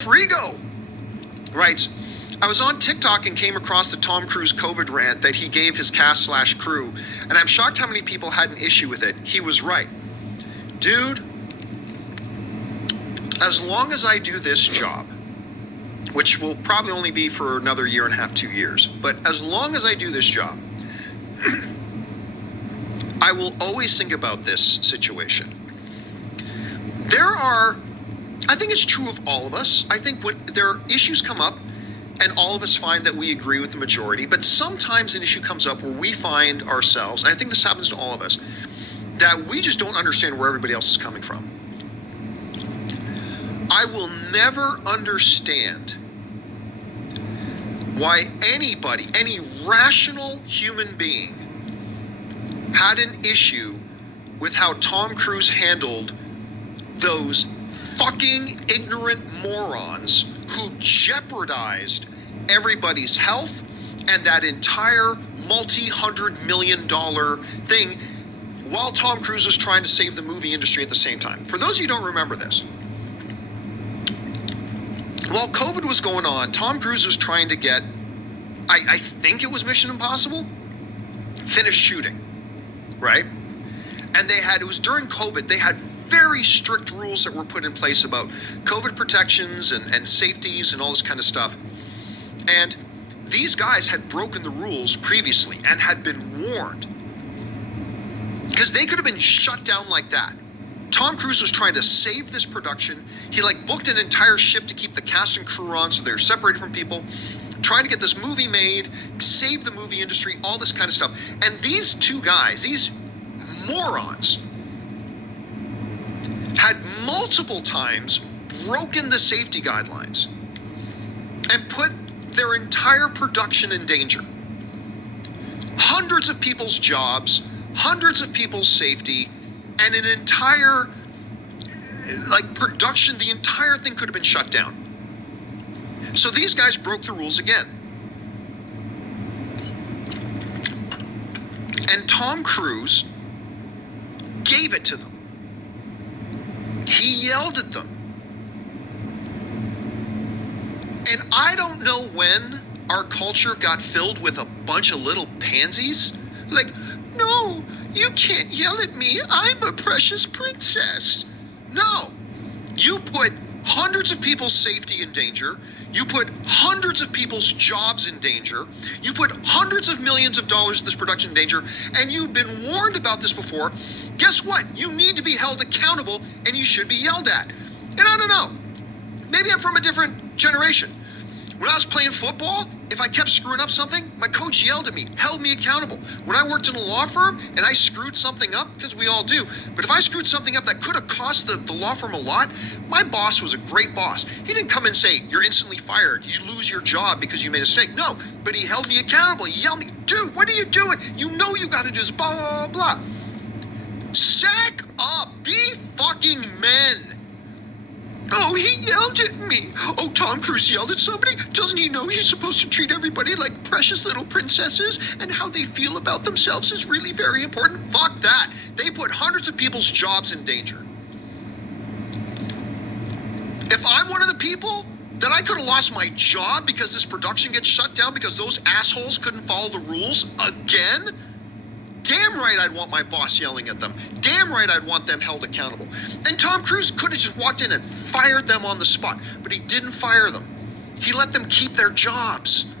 Frigo writes, I was on TikTok and came across the Tom Cruise COVID rant that he gave his cast/crew, and I'm shocked how many people had an issue with it. He was right. Dude, as long as I do this job, which will probably only be for another year and a half, 2 years, but as long as I do this job, I will always think about this situation. I think it's true of all of us. I think when there are issues come up, and all of us find that we agree with the majority, but sometimes an issue comes up where we find ourselves, and I think this happens to all of us, that we just don't understand where everybody else is coming from. I will never understand why anybody, any rational human being, had an issue with how Tom Cruise handled those fucking ignorant morons who jeopardized everybody's health and that entire multi-$100 million thing while Tom Cruise was trying to save the movie industry at the same time. For those of you who don't remember this, while COVID was going on, Tom Cruise was trying to get, I think it was Mission Impossible, finished shooting, right? And it was during COVID, they had very strict rules that were put in place about COVID protections and safeties and all this kind of stuff. And these guys had broken the rules previously and had been warned, because they could have been shut down like that. Tom Cruise was trying to save this production. He booked an entire ship to keep the cast and crew on so they were separated from people, trying to get this movie made, save the movie industry, all this kind of stuff. And these two guys, these morons, had multiple times broken the safety guidelines and put their entire production in danger. Hundreds of people's jobs, hundreds of people's safety, and an entire production, the entire thing could have been shut down. So these guys broke the rules again. And Tom Cruise gave it to them. He yelled at them. And I don't know when our culture got filled with a bunch of little pansies. No, you can't yell at me. I'm a precious princess. No, you put hundreds of people's safety in danger. You put hundreds of people's jobs in danger. You put hundreds of millions of dollars of this production in danger, and you've been warned about this before. Guess what? You need to be held accountable, and you should be yelled at. And I don't know, maybe I'm from a different generation. When I was playing football, if I kept screwing up something, my coach yelled at me, held me accountable. When I worked in a law firm and I screwed something up, because we all do, but if I screwed something up that could have cost the law firm a lot, my boss was a great boss. He didn't come and say, you're instantly fired, you lose your job because you made a mistake. No, but he held me accountable. He yelled at me, dude, what are you doing? You know you got to do this, blah, blah, blah. Sack up, be fucking men. Oh, he yelled at me. Oh, Tom Cruise yelled at somebody? Doesn't he know he's supposed to treat everybody like precious little princesses, and how they feel about themselves is really very important? Fuck that. They put hundreds of people's jobs in danger. If I'm one of the people that I could have lost my job because this production gets shut down because those assholes couldn't follow the rules again, damn right I'd want my boss yelling at them. Damn right I'd want them held accountable. And Tom Cruise could have just walked in and fired them on the spot, but he didn't fire them. He let them keep their jobs,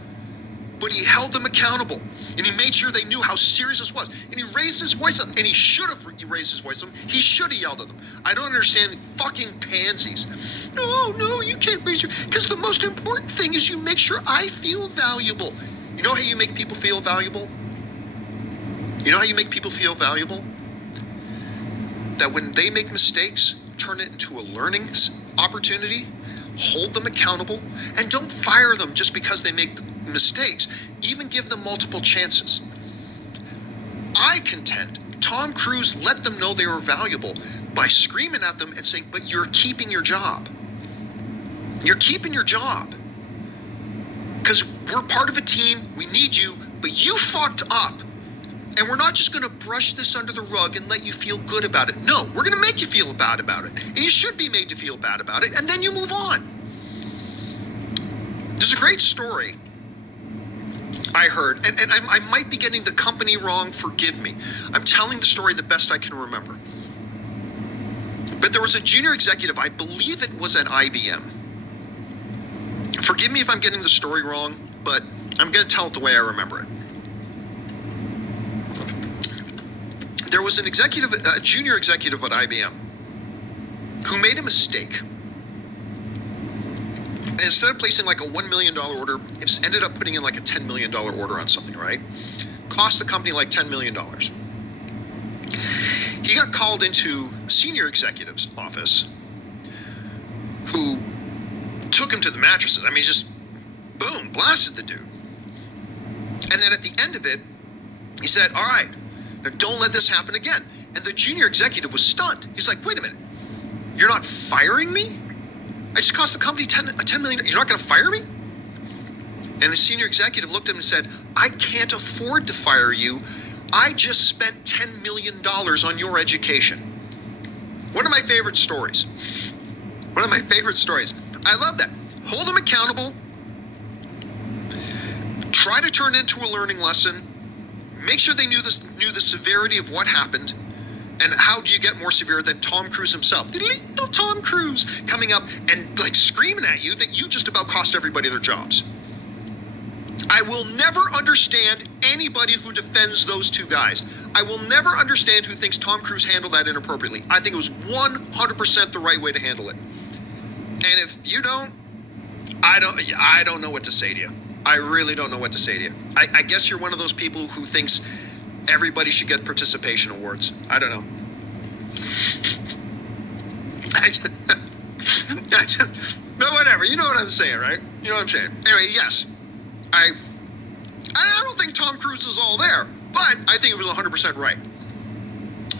but he held them accountable, and he made sure they knew how serious this was. And he raised his voice up, and he should have raised his voice up. He should have yelled at them. I don't understand the fucking pansies. No, you can't raise your, because the most important thing is you make sure I feel valuable. You know how you make people feel valuable? You know how you make people feel valuable? That when they make mistakes, turn it into a learning opportunity, hold them accountable, and don't fire them just because they make mistakes. Even give them multiple chances. I contend Tom Cruise let them know they were valuable by screaming at them and saying, but you're keeping your job. You're keeping your job. Because we're part of a team, we need you, but you fucked up. And we're not just going to brush this under the rug and let you feel good about it. No, we're going to make you feel bad about it. And you should be made to feel bad about it. And then you move on. There's a great story I heard, and I might be getting the company wrong, forgive me. I'm telling the story the best I can remember. But there was a junior executive, I believe it was at IBM. Forgive me if I'm getting the story wrong, but I'm going to tell it the way I remember it. There was a junior executive at IBM who made a mistake. And instead of placing like a $1 million order, it ended up putting in like a $10 million order on something, right? Cost the company like $10 million. He got called into a senior executive's office who took him to the mattresses. I mean, just boom, blasted the dude. And then at the end of it, he said, all right, now don't let this happen again. And the junior executive was stunned. He's like, wait a minute, you're not firing me? I just cost the company $10 million. You're not going to fire me? And the senior executive looked at him and said, I can't afford to fire you. I just spent $10 million on your education. One of my favorite stories. One of my favorite stories. I love that. Hold them accountable. Try to turn it into a learning lesson. Make sure they knew the severity of what happened. And how do you get more severe than Tom Cruise himself? Little Tom Cruise coming up and like screaming at you that you just about cost everybody their jobs. I will never understand anybody who defends those two guys. I will never understand who thinks Tom Cruise handled that inappropriately. I think it was 100% the right way to handle it. And if you don't, I don't know what to say to you. I really don't know what to say to you. I guess you're one of those people who thinks everybody should get participation awards. I don't know. But whatever. You know what I'm saying, right? You know what I'm saying. Anyway, yes. I don't think Tom Cruise is all there, but I think it was 100% right.